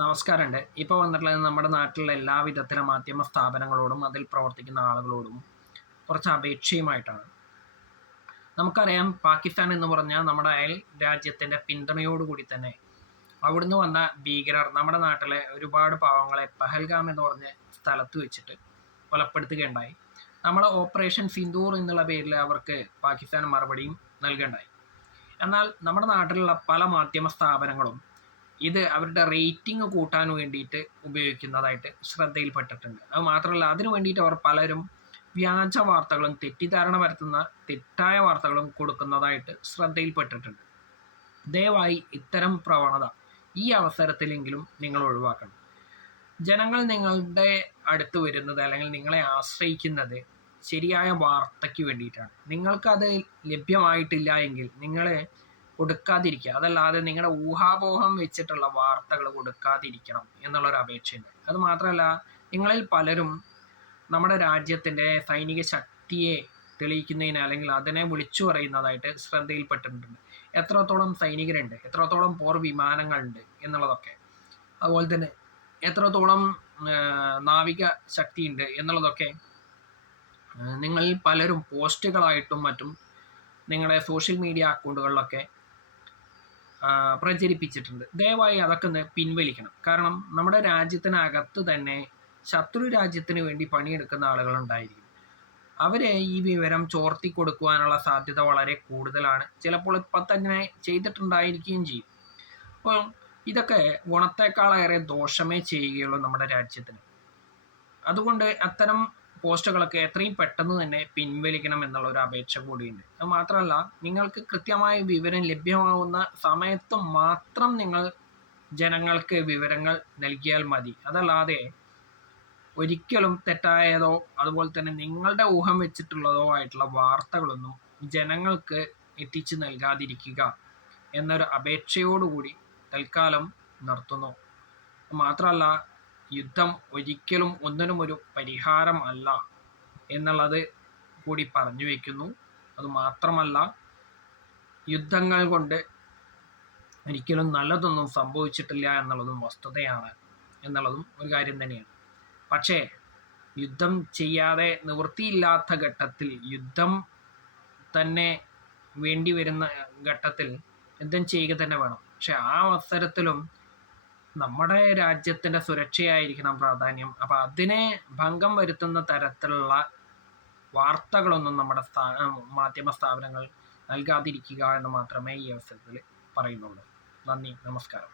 നമസ്കാരമുണ്ട്. ഇപ്പോൾ വന്നിട്ടുള്ളത് നമ്മുടെ നാട്ടിലുള്ള എല്ലാ വിധത്തിലെ മാധ്യമ സ്ഥാപനങ്ങളോടും അതിൽ പ്രവർത്തിക്കുന്ന ആളുകളോടും കുറച്ച് അപേക്ഷയുമായിട്ടാണ്. നമുക്കറിയാം, പാകിസ്ഥാൻ എന്ന് പറഞ്ഞാൽ നമ്മുടെ അയൽ രാജ്യത്തിൻ്റെ പിന്തുണയോടുകൂടി തന്നെ അവിടുന്ന് വന്ന ഭീകരർ നമ്മുടെ നാട്ടിലെ ഒരുപാട് പാവങ്ങളെ പഹൽഗാം എന്ന് പറഞ്ഞ സ്ഥലത്ത് വെച്ചിട്ട് കൊലപ്പെടുത്തുകയുണ്ടായി. നമ്മൾ ഓപ്പറേഷൻ സിന്ദൂർ എന്നുള്ള പേരിൽ അവർക്ക് പാകിസ്ഥാൻ മറുപടിയും നൽകുകയുണ്ടായി. എന്നാൽ നമ്മുടെ നാട്ടിലുള്ള പല മാധ്യമ സ്ഥാപനങ്ങളും ഇത് അവരുടെ റേറ്റിംഗ് കൂട്ടാൻ വേണ്ടിയിട്ട് ഉപയോഗിക്കുന്നതായിട്ട് ശ്രദ്ധയിൽപ്പെട്ടിട്ടുണ്ട്. അത് മാത്രമല്ല, അതിനു വേണ്ടിയിട്ട് അവർ പലരും വ്യാജ വാർത്തകളും തെറ്റിദ്ധാരണ പരത്തുന്ന തെറ്റായ വാർത്തകളും കൊടുക്കുന്നതായിട്ട് ശ്രദ്ധയിൽപ്പെട്ടിട്ടുണ്ട്. ദയവായി ഇത്തരം പ്രവണത ഈ അവസരത്തിലെങ്കിലും നിങ്ങൾ ഒഴിവാക്കണം. ജനങ്ങൾ നിങ്ങളുടെ അടുത്ത് വരുന്നത് അല്ലെങ്കിൽ നിങ്ങളെ ആശ്രയിക്കുന്നത് ശരിയായ വാർത്തയ്ക്ക് വേണ്ടിയിട്ടാണ്. നിങ്ങൾക്കത് ലഭ്യമായിട്ടില്ല എങ്കിൽ നിങ്ങൾ കൊടുക്കാതിരിക്കുക. അതല്ലാതെ നിങ്ങളുടെ ഊഹാപോഹം വെച്ചിട്ടുള്ള വാർത്തകൾ കൊടുക്കാതിരിക്കണം എന്നുള്ളൊരു അപേക്ഷയുണ്ട്. അത് മാത്രമല്ല, നിങ്ങളിൽ പലരും നമ്മുടെ രാജ്യത്തിൻ്റെ സൈനിക ശക്തിയെ തെളിയിക്കുന്നതിന് അല്ലെങ്കിൽ അതിനെ വിളിച്ചു പറയുന്നതായിട്ട് ശ്രദ്ധയിൽപ്പെട്ടിട്ടുണ്ട്. എത്രത്തോളം സൈനികരുണ്ട്, എത്രത്തോളം പോർ വിമാനങ്ങളുണ്ട് എന്നുള്ളതൊക്കെ, അതുപോലെ തന്നെ എത്രത്തോളം നാവിക ശക്തിയുണ്ട് എന്നുള്ളതൊക്കെ നിങ്ങളിൽ പലരും പോസ്റ്റുകളായിട്ടും മറ്റും നിങ്ങളുടെ സോഷ്യൽ മീഡിയ അക്കൗണ്ടുകളിലൊക്കെ പ്രചരിപ്പിച്ചിട്ടുണ്ട്. ദയവായി അതൊക്കെ ഒന്ന് പിൻവലിക്കണം. കാരണം നമ്മുടെ രാജ്യത്തിനകത്ത് തന്നെ ശത്രു രാജ്യത്തിന് വേണ്ടി പണിയെടുക്കുന്ന ആളുകളുണ്ടായിരിക്കും. അവരെ ഈ വിവരം ചോർത്തി കൊടുക്കുവാനുള്ള സാധ്യത വളരെ കൂടുതലാണ്. ചിലപ്പോൾ ഇപ്പം തന്നെ ചെയ്തിട്ടുണ്ടായിരിക്കുകയും ചെയ്യും. അപ്പോൾ ഇതൊക്കെ ഗുണത്തേക്കാളേറെ ദോഷമേ ചെയ്യുകയുള്ളൂ നമ്മുടെ രാജ്യത്തിന്. അതുകൊണ്ട് അത്തരം പോസ്റ്റുകളൊക്കെ എത്രയും പെട്ടെന്ന് തന്നെ പിൻവലിക്കണം എന്നുള്ള ഒരു അപേക്ഷ കൂടിയുണ്ട്. അത് മാത്രമല്ല, നിങ്ങൾക്ക് കൃത്യമായ വിവരം ലഭ്യമാവുന്ന സമയത്ത് മാത്രം നിങ്ങൾ ജനങ്ങൾക്ക് വിവരങ്ങൾ നൽകിയാൽ മതി. അതല്ലാതെ ഒരിക്കലും തെറ്റായതോ അതുപോലെ തന്നെ നിങ്ങളുടെ ഊഹം വെച്ചിട്ടുള്ളതോ ആയിട്ടുള്ള വാർത്തകളൊന്നും ജനങ്ങൾക്ക് എത്തിച്ചു നൽകാതിരിക്കുക എന്നൊരു അപേക്ഷയോടുകൂടി തൽക്കാലം നിർത്തുന്നു. മാത്രമല്ല, യുദ്ധം ഒരിക്കലും ഒന്നിനുമൊരു പരിഹാരം അല്ല എന്നുള്ളത് കൂടി പറഞ്ഞു വയ്ക്കുന്നു. അതുമാത്രമല്ല, യുദ്ധങ്ങൾ കൊണ്ട് ഒരിക്കലും നല്ലതൊന്നും സംഭവിച്ചിട്ടില്ല എന്നുള്ളതും വസ്തുതയാണ് എന്നുള്ളതും ഒരു കാര്യം തന്നെയാണ്. പക്ഷേ യുദ്ധം ചെയ്യാതെ നിവൃത്തിയില്ലാത്ത ഘട്ടത്തിൽ, യുദ്ധം തന്നെ വേണ്ടി വരുന്ന ഘട്ടത്തിൽ യുദ്ധം ചെയ്യുക തന്നെ വേണം. പക്ഷെ ആ അവസരത്തിലും നമ്മുടെ രാജ്യത്തിൻ്റെ സുരക്ഷയായിരിക്കണം പ്രാധാന്യം. അപ്പം അതിനെ ഭംഗം വരുത്തുന്ന തരത്തിലുള്ള വാർത്തകളൊന്നും നമ്മുടെ മാധ്യമ സ്ഥാപനങ്ങൾ നൽകാതിരിക്കുക എന്ന് മാത്രമേ ഈ അവസരത്തിൽ പറയുന്നുള്ളൂ. നന്ദി, നമസ്കാരം.